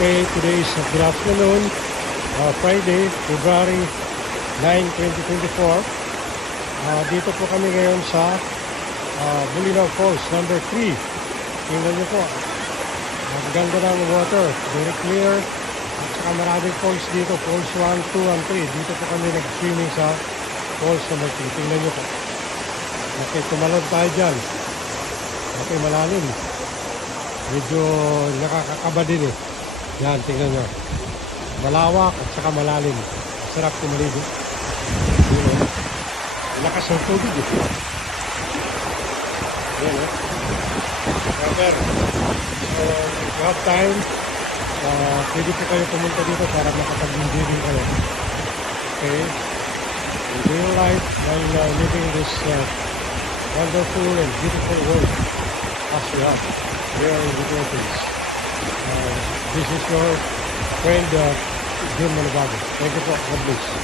Okay, today is good afternoon, Friday, February 9, 2024. Dito po kami ngayon sa Bulinaw Falls, number 3. Tingnan nyo po, ang ganda ng water, very clear. At saka maraming falls dito, falls 1, 2, and 3. Dito po kami nag-swimming sa falls number 3. Tingnan nyo po. Okay, tumalon tayo dyan. Okay, malalim. Medyo nakakakaba din eh. Yan, tingnan nyo. Malawak at saka malalim. Sarap kumaligo. Lakas ng tubig eh. Yan eh. However, so if you have time, pwede po kayo pumunta dito para makapag-enjoy kayo. Okay? Enjoy your life while living this wonderful and beautiful world as we have here in the Philippines. This is your friend, Jim Manabago. Thank you for God bless.